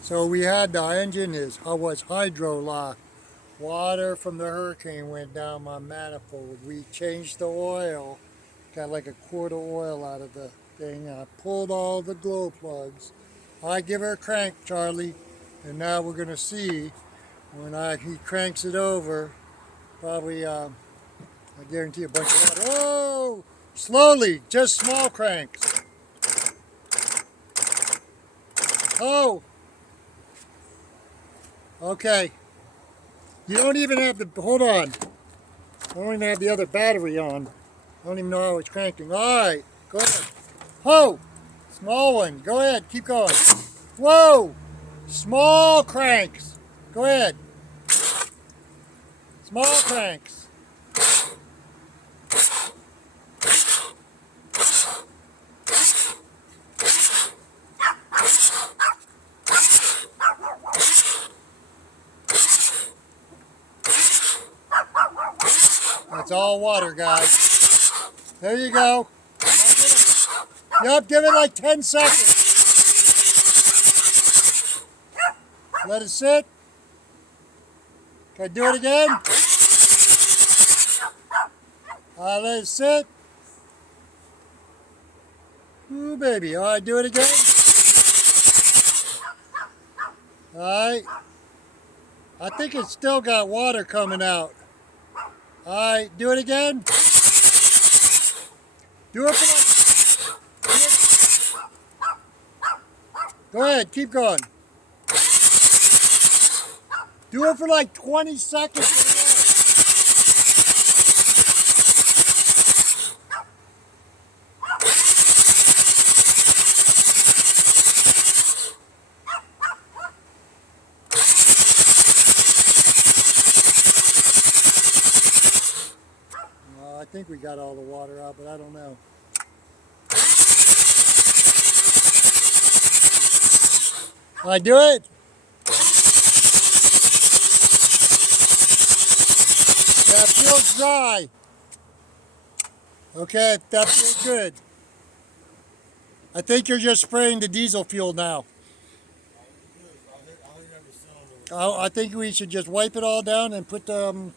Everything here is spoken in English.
So we had the engine was hydrolocked. Water from the hurricane went down my manifold. We changed the oil, got like a quart of oil out of the thing. I pulled all the glow plugs. I give her a crank, Charlie, and now we're gonna see when he cranks it over. Probably, I guarantee a bunch of water. Whoa! Slowly, just small cranks. Oh! Okay. You don't even have the, hold on. I don't even have the other battery on. I don't even know how it's cranking. Alright, go ahead. Oh! Small one. Go ahead, keep going. Whoa! Small cranks. Go ahead. Small cranks. That's all water, guys. There you go. Yep, give it like 10 seconds. Let it sit. Can I do it again? Let it sit. Ooh, baby. All right, do it again. All right. I think it's still got water coming out. All right, do it again. Do it for Go ahead, keep going. Do it for like 20 seconds. I think we got all the water out, but I don't know. I do it? That feels dry. Okay, that feels good. I think you're just spraying the diesel fuel now. I think we should just wipe it all down and put the